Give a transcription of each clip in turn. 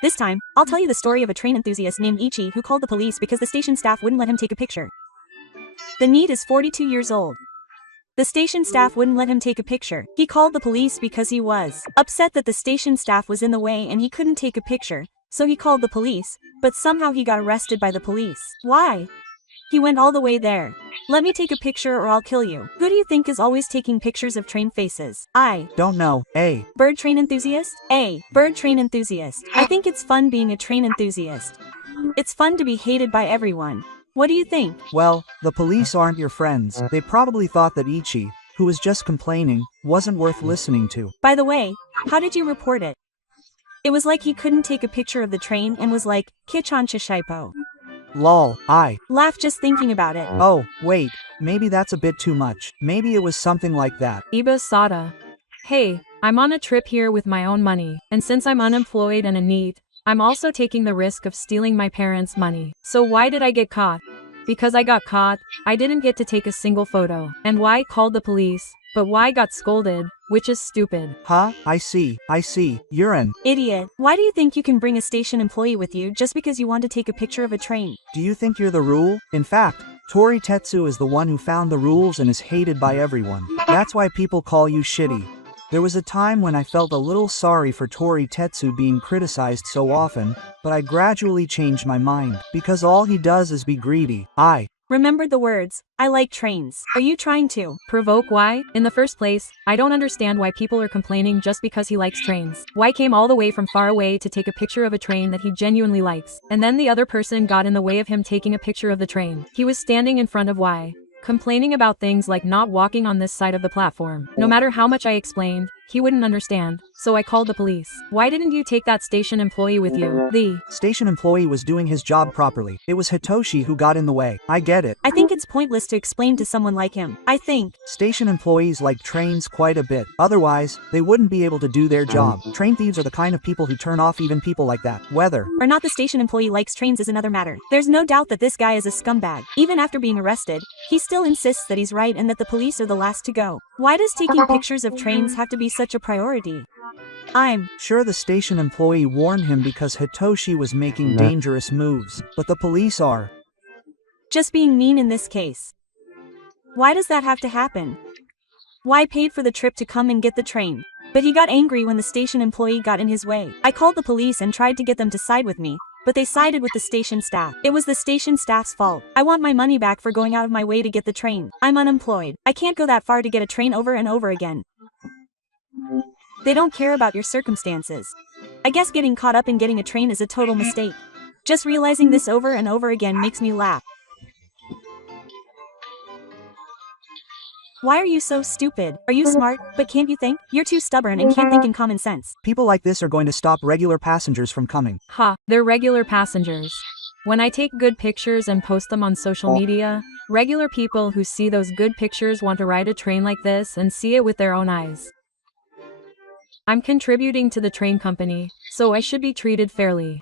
This time, I'll tell you the story of a train enthusiast named Ichi who called the police because the station staff wouldn't let him take a picture. The NEET is 42 years old. The station staff wouldn't let him take a picture. He called the police because he was upset that the station staff was in the way and he couldn't take a picture, so he called the police, but somehow he got arrested by the police. Why? He went all the way there. Let me take a picture or I'll kill you. Who do you think is always taking pictures of train faces? I don't know. A. Bird train enthusiast? A. Bird train enthusiast. I think it's fun being a train enthusiast. It's fun to be hated by everyone. What do you think? Well, the police aren't your friends. They probably thought that Ichi, who was just complaining, wasn't worth listening to. By the way, how did you report it? It was like he couldn't take a picture of the train and was like, Kichan Chishaipo. Lol, I laugh just thinking about it. Oh, wait, maybe that's a bit too much. Maybe it was something like that. Iba Sada. Hey, I'm on a trip here with my own money, and since I'm unemployed and in need, I'm also taking the risk of stealing my parents' money. So why did I get caught? Because I got caught, I didn't get to take a single photo. And why called the police, but why got scolded, which is stupid. Huh? I see. You're an idiot. Why do you think you can bring a station employee with you just because you want to take a picture of a train? Do you think you're the rule? In fact, Tori Tetsu is the one who found the rules and is hated by everyone. That's why people call you shitty. There was a time when I felt a little sorry for Tori Tetsu being criticized so often, but I gradually changed my mind, because all he does is be greedy. I remembered the words, I like trains. Are you trying to provoke? Why? In the first place, I don't understand why people are complaining just because he likes trains. Why came all the way from far away to take a picture of a train that he genuinely likes, and then the other person got in the way of him taking a picture of the train. He was standing in front of why? Complaining about things like not walking on this side of the platform. No matter how much I explained, he wouldn't understand, so I called the police. Why didn't you take that station employee with you? The station employee was doing his job properly. It was Hitoshi who got in the way. I get it. I think it's pointless to explain to someone like him. I think station employees like trains quite a bit. Otherwise, they wouldn't be able to do their job. Train thieves are the kind of people who turn off even people like that. Whether or not the station employee likes trains is another matter. There's no doubt that this guy is a scumbag. Even after being arrested, he still insists that he's right and that the police are the last to go. Why does taking pictures of trains have to be such a priority? I'm sure the station employee warned him because Hitoshi was making dangerous moves, but the police are just being mean in this case. Why does that have to happen? Why paid for the trip to come and get the train? But he got angry when the station employee got in his way. I called the police and tried to get them to side with me, but they sided with the station staff. It was the station staff's fault. I want my money back for going out of my way to get the train. I'm unemployed. I can't go that far to get a train over and over again. They don't care about your circumstances. I guess getting caught up in getting a train is a total mistake. Just realizing this over and over again makes me laugh. Why are you so stupid? Are you smart, but can't you think? You're too stubborn and can't think in common sense. People like this are going to stop regular passengers from coming. Ha, they're regular passengers. When I take good pictures and post them on social media, regular people who see those good pictures want to ride a train like this and see it with their own eyes. I'm contributing to the train company, so I should be treated fairly.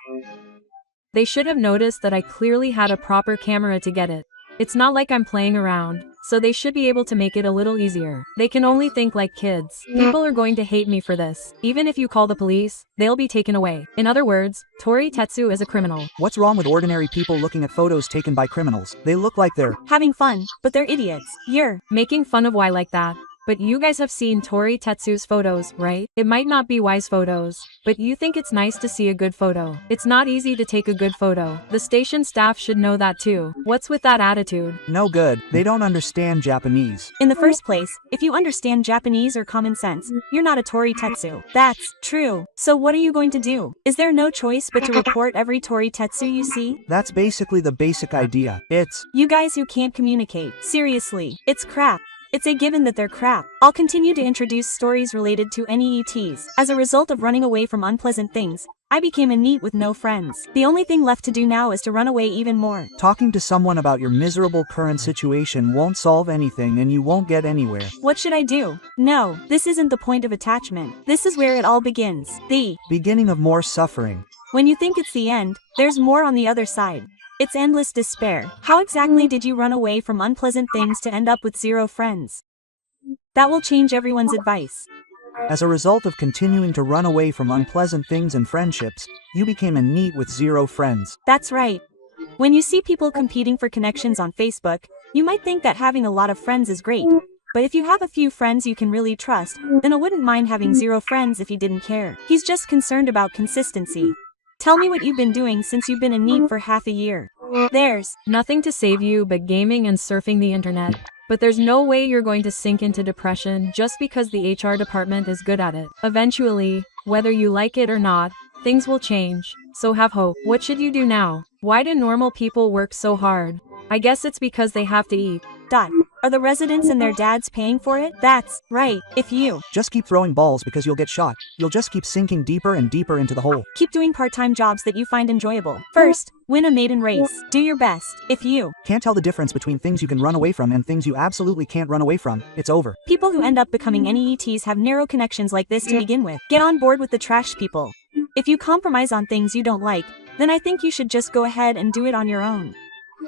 They should have noticed that I clearly had a proper camera to get it. It's not like I'm playing around, so they should be able to make it a little easier. They can only think like kids. People are going to hate me for this. Even if you call the police, they'll be taken away. In other words, Tori Tetsu is a criminal. What's wrong with ordinary people looking at photos taken by criminals? They look like they're having fun, but they're idiots. You're making fun of why like that. But you guys have seen Tori Tetsu's photos, right? It might not be wise photos, but you think it's nice to see a good photo. It's not easy to take a good photo. The station staff should know that too. What's with that attitude? No good. They don't understand Japanese. In the first place, if you understand Japanese or common sense, you're not a Tori Tetsu. That's true. So what are you going to do? Is there no choice but to report every Tori Tetsu you see? That's basically the basic idea. It's you guys who can't communicate. Seriously, it's crap. It's a given that they're crap. I'll continue to introduce stories related to NEETs. As a result of running away from unpleasant things, I became a NEET with no friends. The only thing left to do now is to run away even more. Talking to someone about your miserable current situation won't solve anything and you won't get anywhere. What should I do? No, this isn't the point of attachment. This is where it all begins. The beginning of more suffering. When you think it's the end, there's more on the other side. It's endless despair. How exactly did you run away from unpleasant things to end up with 0 friends? That will change everyone's advice. As a result of continuing to run away from unpleasant things and friendships, you became a NEET with 0 friends. That's right. When you see people competing for connections on Facebook, you might think that having a lot of friends is great. But if you have a few friends you can really trust, then I wouldn't mind having 0 friends if he didn't care. He's just concerned about consistency. Tell me what you've been doing since you've been a NEET for half a year. There's nothing to save you but gaming and surfing the internet. But there's no way you're going to sink into depression just because the HR department is good at it. Eventually, whether you like it or not, things will change, so have hope. What should you do now? Why do normal people work so hard? I guess it's because they have to eat. Are the residents and their dads paying for it? That's right. If you Just keep throwing balls because you'll get shot. You'll just keep sinking deeper and deeper into the hole. keep doing part-time jobs that you find enjoyable. First, win a maiden race. Do your best. If you Can't tell the difference between things you can run away from and things you absolutely can't run away from. It's over. People who end up becoming NEETs have narrow connections like this to begin with. Get on board with the trash people. If you compromise on things you don't like, then I think you should just go ahead and do it on your own.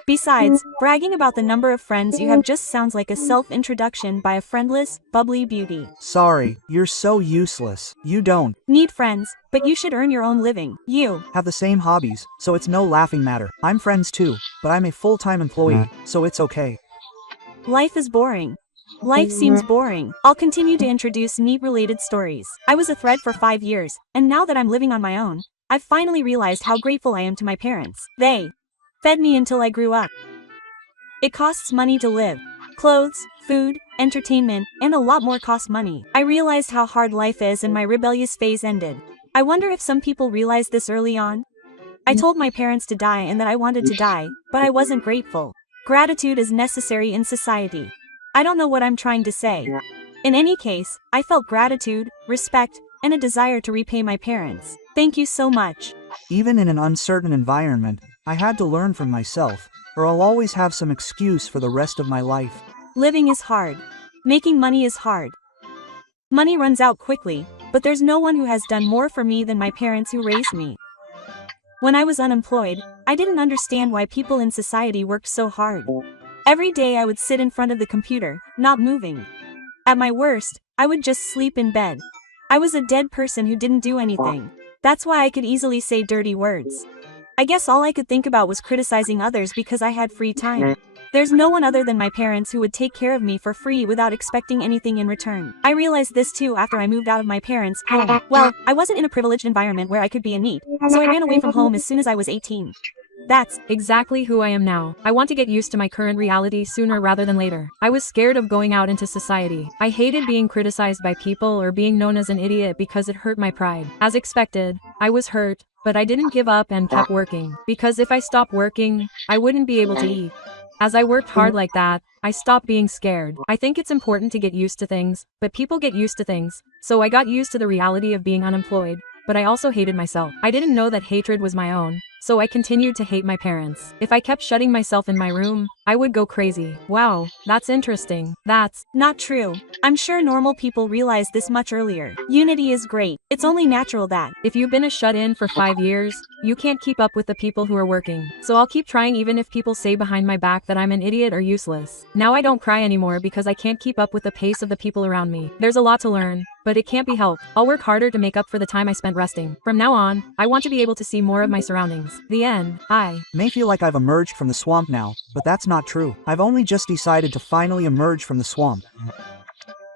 Besides, bragging about the number of friends you have just sounds like a self-introduction by a friendless, bubbly beauty. Sorry, you're so useless. You don't Need friends, but you should earn your own living. You have the same hobbies, so it's no laughing matter. I'm friends too, but I'm a full-time employee, so it's okay. Life is boring. Life seems boring. I'll continue to introduce NEET-related stories. I was a thread for 5 years, and now that I'm living on my own, I've finally realized how grateful I am to my parents. They fed me until I grew up. It costs money to live. Clothes, food, entertainment, and a lot more cost money. I realized how hard life is and my rebellious phase ended. I wonder if some people realized this early on. I told my parents to die and that I wanted to die, but I wasn't grateful. Gratitude is necessary in society. I don't know what I'm trying to say. In any case, I felt gratitude, respect, and a desire to repay my parents. Thank you so much. Even in an uncertain environment, I had to learn from myself, or I'll always have some excuse for the rest of my life. Living is hard. Making money is hard. Money runs out quickly, but there's no one who has done more for me than my parents who raised me. When I was unemployed, I didn't understand why people in society worked so hard. Every day I would sit in front of the computer, not moving. At my worst, I would just sleep in bed. I was a dead person who didn't do anything. That's why I could easily say dirty words. I guess all I could think about was criticizing others because I had free time. There's no one other than my parents who would take care of me for free without expecting anything in return. I realized this too after I moved out of my parents' home. Well, I wasn't in a privileged environment where I could be a NEET, so I ran away from home as soon as I was 18. That's exactly who I am now. I want to get used to my current reality sooner rather than later. I was scared of going out into society. I hated being criticized by people or being known as an idiot because it hurt my pride. As expected, I was hurt, but I didn't give up and kept working. Because if I stopped working, I wouldn't be able to eat. As I worked hard like that, I stopped being scared. I think it's important to get used to things, but people get used to things. So I got used to the reality of being unemployed, but I also hated myself. I didn't know that hatred was my own, so I continued to hate my parents. If I kept shutting myself in my room, I would go crazy. Wow, that's interesting. That's not true. I'm sure normal people realize this much earlier. Unity is great. It's only natural that if you've been a shut-in for 5 years, you can't keep up with the people who are working. So I'll keep trying even if people say behind my back that I'm an idiot or useless. Now I don't cry anymore because I can't keep up with the pace of the people around me. There's a lot to learn, but it can't be helped. I'll work harder to make up for the time I spent resting. From now on, I want to be able to see more of my surroundings. The end. I may feel like I've emerged from the swamp now, but that's not true. I've only just decided to finally emerge from the swamp.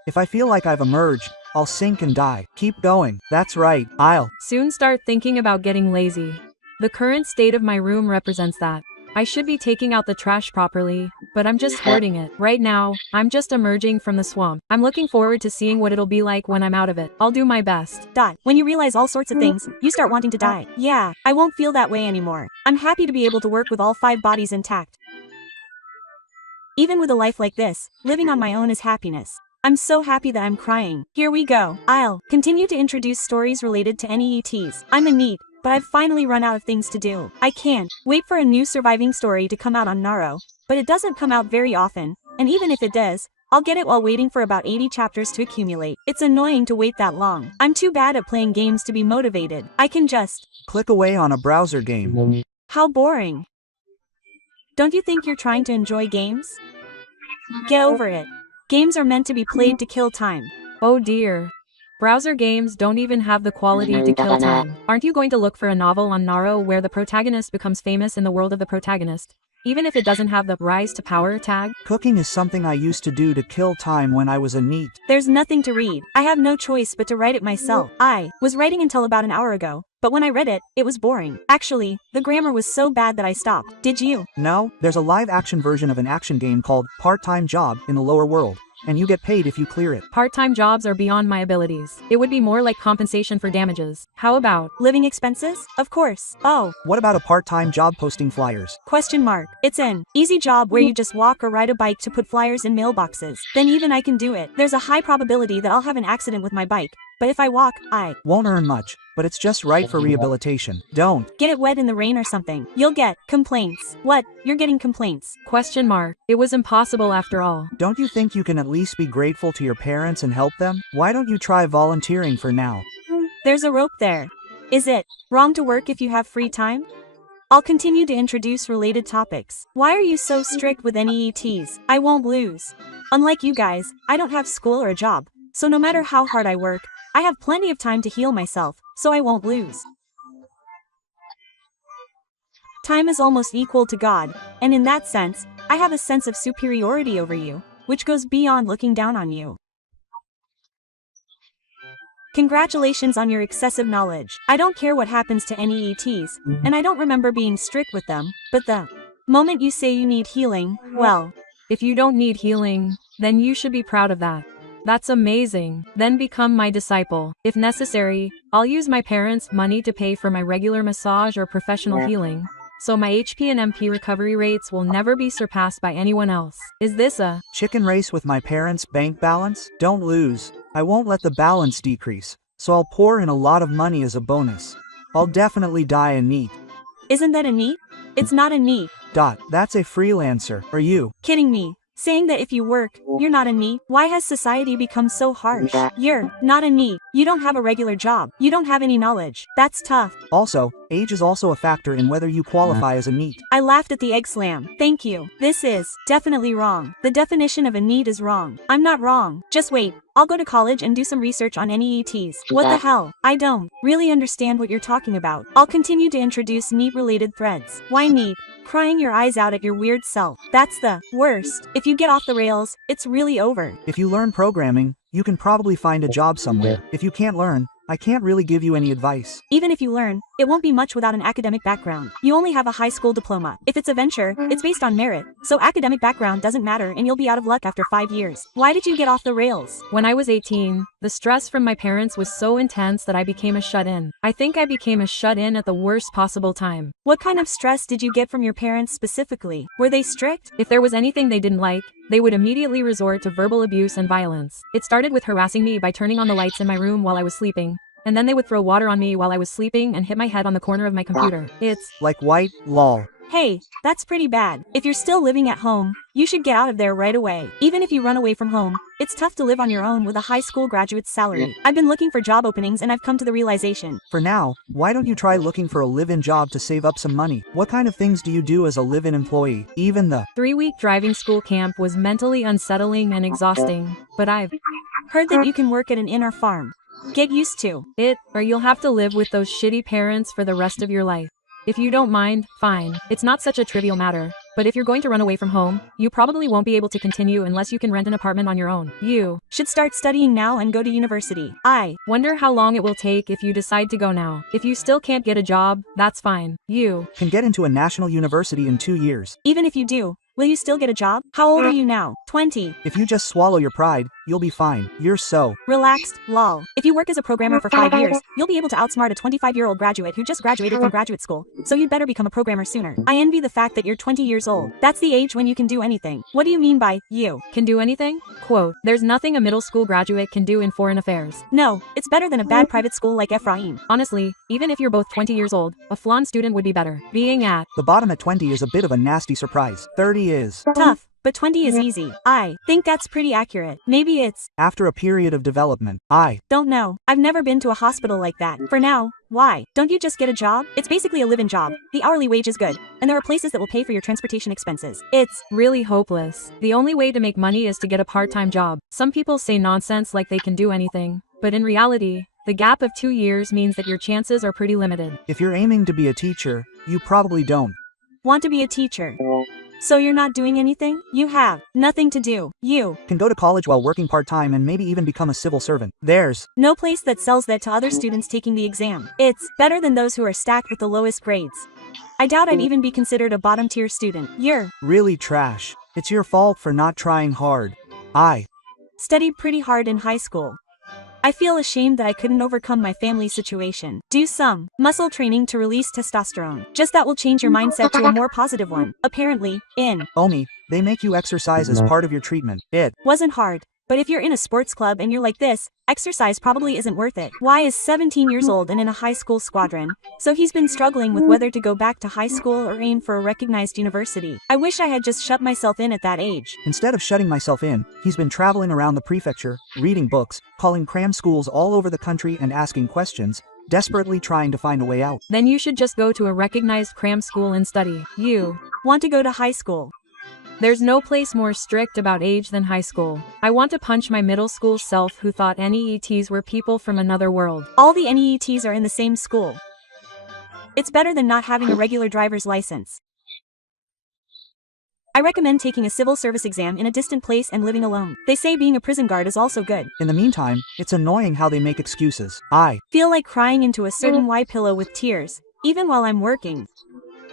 If I feel like I've emerged, I'll sink and die. Keep going. That's right, I'll soon start thinking about getting lazy. The current state of my room represents that. I should be taking out the trash properly, but I'm just hoarding it. Right now, I'm just emerging from the swamp. I'm looking forward to seeing what it'll be like when I'm out of it. I'll do my best. When you realize all sorts of things, you start wanting to die. Yeah, I won't feel that way anymore. I'm happy to be able to work with all 5 bodies intact. Even with a life like this, living on my own is happiness. I'm so happy that I'm crying. Here we go. I'll continue to introduce stories related to NEETs. I'm a NEET, but I've finally run out of things to do. I can't wait for a new surviving story to come out on 2ch, but it doesn't come out very often, and even if it does, I'll get it while waiting for about 80 chapters to accumulate. It's annoying to wait that long. I'm too bad at playing games to be motivated. I can just click away on a browser game. How boring. Don't you think you're trying to enjoy games? Get over it. Games are meant to be played to kill time. Oh dear. Browser games don't even have the quality to kill time. Aren't you going to look for a novel on Naro where the protagonist becomes famous in the world of the protagonist, even if it doesn't have the rise to power tag? Cooking is something I used to do to kill time when I was a NEET. There's nothing to read. I have no choice but to write it myself. I was writing until about an hour ago, but when I read it, it was boring. Actually, the grammar was so bad that I stopped. Did you? No, there's a live-action version of an action game called Part-Time Job in the lower world, and you get paid if you clear it. Part-time jobs are beyond my abilities. It would be more like compensation for damages. How about Living expenses? Of course. Oh. What about a part-time job posting flyers? Question mark. It's an easy job where you just walk or ride a bike to put flyers in mailboxes. Then even I can do it. There's a high probability that I'll have an accident with my bike, but if I walk, I Won't earn much, but it's just right for rehabilitation. Don't. get it wet in the rain or something. You'll get complaints. What? You're getting complaints. question mark? It was impossible after all. Don't you think you can at least be grateful to your parents and help them? Why don't you try volunteering for now? There's a rope there. Is it wrong to work if you have free time? I'll continue to introduce related topics. Why are you so strict with NEETs? I won't lose. Unlike you guys, I don't have school or a job, so no matter how hard I work, I have plenty of time to heal myself, so I won't lose. Time is almost equal to God, and in that sense, I have a sense of superiority over you, which goes beyond looking down on you. Congratulations on your excessive knowledge. I don't care what happens to NEETs, and I don't remember being strict with them, but the moment you say you need healing, well, If you don't need healing, then you should be proud of that. That's amazing. Then become my disciple. If necessary, I'll use my parents' money to pay for my regular massage or professional healing, so my HP and MP recovery rates will never be surpassed by anyone else. Is this a Chicken race with my parents' bank balance? Don't lose. I won't let the balance decrease, so I'll pour in a lot of money as a bonus. I'll definitely die a NEET. isn't that a NEET? It's not a NEET. That's a freelancer. Are you? Kidding me. Saying that if you work, you're not a NEET. Why has society become so harsh? You're not a NEET. You don't have a regular job. You don't have any knowledge. That's tough. Also, age is also a factor in whether you qualify as a NEET. I laughed at the egg slam. Thank you. This is definitely wrong. The definition of a NEET is wrong. I'm not wrong. Just wait. I'll go to college and do some research on NEETs. What the hell? I don't really understand what you're talking about. I'll continue to introduce NEET-related threads. Why NEET? Crying your eyes out at your weird self. That's the worst. If you get off the rails, it's really over. If you learn programming, you can probably find a job somewhere. If you can't learn, I can't really give you any advice. Even if you learn, it won't be much without an academic background. You only have a high school diploma. If it's a venture, it's based on merit, so academic background doesn't matter and you'll be out of luck after 5 years. Why did you get off the rails? When I was 18, the stress from my parents was so intense that I became a shut-in. I think I became a shut-in at the worst possible time. What kind of stress did you get from your parents specifically? Were they strict? If there was anything they didn't like, they would immediately resort to verbal abuse and violence. It started with harassing me by turning on the lights in my room while I was sleeping, and then they would throw water on me while I was sleeping and hit my head on the corner of my computer. It's Like white, lol. Hey, that's pretty bad. If you're still living at home, you should get out of there right away. Even if you run away from home, it's tough to live on your own with a high school graduate's salary. I've been looking for job openings and I've come to the realization. For now, why don't you try looking for a live-in job to save up some money? What kind of things do you do as a live-in employee? Even the 3-week driving school camp was mentally unsettling and exhausting, but I've Heard that you can work at an inn or farm. Get used to it, or you'll have to live with those shitty parents for the rest of your life. If you don't mind, fine. It's not such a trivial matter. But if you're going to run away from home, you probably won't be able to continue unless you can rent an apartment on your own. You should start studying now and go to university. I wonder how long it will take if you decide to go now. If you still can't get a job, that's fine. You can get into a national university in 2 years. Even if you do, will you still get a job? How old are you now? 20. If you just swallow your pride, you'll be fine. You're so relaxed, lol. If you work as a programmer for 5 years, you'll be able to outsmart a 25-year-old graduate who just graduated from graduate school. So you'd better become a programmer sooner. I envy the fact that you're 20 years old. That's the age when you can do anything. What do you mean by you can do anything? Quote, there's nothing a middle school graduate can do in foreign affairs. No, it's better than a bad private school like Ephraim. Honestly, even if you're both 20 years old, a flan student would be better. Being at the bottom at 20 is a bit of a nasty surprise. 30 is tough, but 20 is easy. I think that's pretty accurate. Maybe it's after a period of development. I don't know. I've never been to a hospital like that. For now, why don't you just get a job? It's basically a live-in job. The hourly wage is good, and there are places that will pay for your transportation expenses. It's really hopeless. The only way to make money is to get a part-time job. Some people say nonsense like they can do anything, But in reality, the gap of 2 years means that your chances are pretty limited. If you're aiming to be a teacher, you probably don't Want to be a teacher? So you're not doing anything? You have nothing to do. You can go to college while working part-time and maybe even become a civil servant. There's no place that sells that to other students taking the exam. It's better than those who are stacked with the lowest grades. I doubt I'd even be considered a bottom-tier student. You're really trash. It's your fault for not trying hard. I studied pretty hard in high school. I feel ashamed that I couldn't overcome my family situation. Do some muscle training to release testosterone. Just that will change your mindset to a more positive one. Apparently, in Omi, they make you exercise as part of your treatment. It wasn't hard. But if you're in a sports club and you're like this, exercise probably isn't worth it. Y is 17 years old and in a high school squadron, so he's been struggling with whether to go back to high school or aim for a recognized university. I wish I had just shut myself in at that age. Instead of shutting myself in, he's been traveling around the prefecture, reading books, calling cram schools all over the country and asking questions, desperately trying to find a way out. Then you should just go to a recognized cram school and study. You Want to go to high school? There's no place more strict about age than high school. I want to punch my middle school self who thought NEETs were people from another world. All the NEETs are in the same school. It's better than not having a regular driver's license. I recommend taking a civil service exam in a distant place and living alone. They say being a prison guard is also good. In the meantime, it's annoying how they make excuses. I feel like crying into a certain Y pillow with tears, even while I'm working.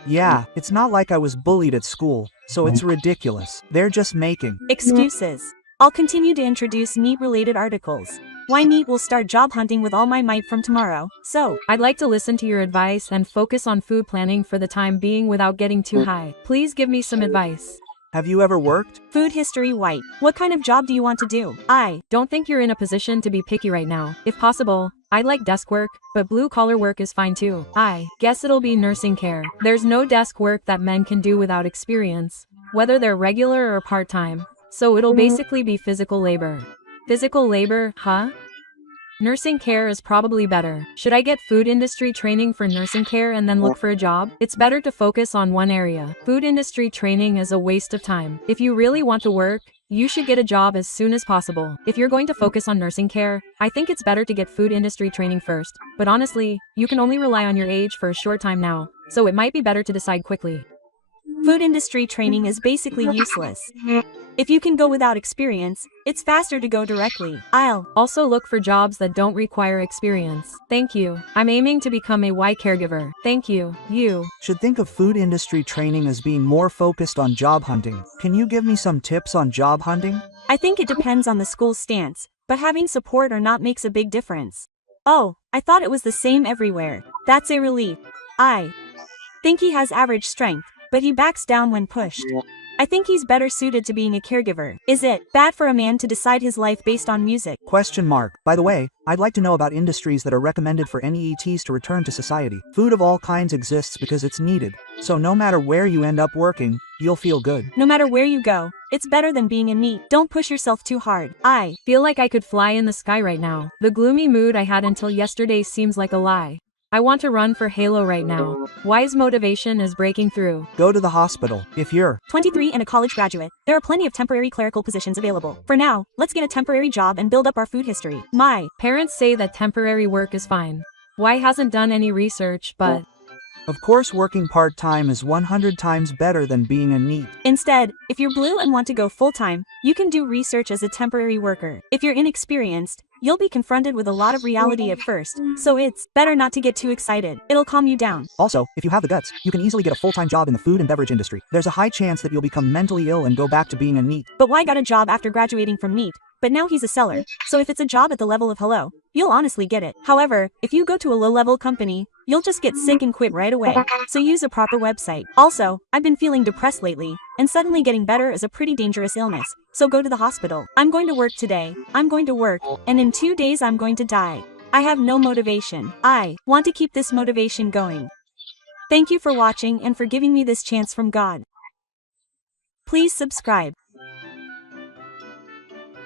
Yeah, it's not like I was bullied at school, so it's ridiculous. They're just making excuses. I'll continue to introduce NEET-related articles. Why NEET will start job hunting with all my might from tomorrow, so I'd like to listen to your advice and focus on food planning for the time being without getting too high. Please give me some advice. Have you ever worked? Food history white. What kind of job do you want to do? I don't think you're in a position to be picky right now. If possible, I'd like desk work, but blue-collar work is fine too. I guess it'll be nursing care. There's no desk work that men can do without experience, whether they're regular or part-time. So it'll basically be physical labor. Physical labor, huh? Nursing care is probably better. Should I get food industry training for nursing care and then look for a job? It's better to focus on one area. Food industry training is a waste of time. If you really want to work, you should get a job as soon as possible. If you're going to focus on nursing care, I think it's better to get food industry training first. But honestly, you can only rely on your age for a short time now, so it might be better to decide quickly. Food industry training is basically useless. If you can go without experience, it's faster to go directly. I'll also look for jobs that don't require experience. Thank you. I'm aiming to become a Y caregiver. Thank you. You should think of food industry training as being more focused on job hunting. Can you give me some tips on job hunting? I think it depends on the school's stance, but having support or not makes a big difference. Oh, I thought it was the same everywhere. That's a relief. I think he has average strength, but he backs down when pushed. I think he's better suited to being a caregiver. Is it bad for a man to decide his life based on music? Question mark. By the way, I'd like to know about industries that are recommended for NEETs to return to society. Food of all kinds exists because it's needed. So no matter where you end up working, you'll feel good. No matter where you go, it's better than being a NEET. Don't push yourself too hard. I feel like I could fly in the sky right now. The gloomy mood I had until yesterday seems like a lie. I want to run for Halo right now. Y's motivation is breaking through. Go to the hospital. If you're 23 and a college graduate, there are plenty of temporary clerical positions available. For now, let's get a temporary job and build up our food history. My parents say that temporary work is fine. Y hasn't done any research, but of course working part-time is 100 times better than being a NEET. Instead, if you're blue and want to go full-time, you can do research as a temporary worker. If you're inexperienced, you'll be confronted with a lot of reality at first, so it's better not to get too excited. It'll calm you down. Also, if you have the guts, you can easily get a full-time job in the food and beverage industry. There's a high chance that you'll become mentally ill and go back to being a NEET. But Y got a job after graduating from NEET, but now he's a seller, so if it's a job at the level of hello, you'll honestly get it. However, if you go to a low-level company, you'll just get sick and quit right away, so use a proper website. Also, I've been feeling depressed lately, and suddenly getting better is a pretty dangerous illness, so go to the hospital. I'm going to work today, I'm going to work, and in 2 days I'm going to die. I have no motivation. I want to keep this motivation going. Thank you for watching and for giving me this chance from God. Please subscribe.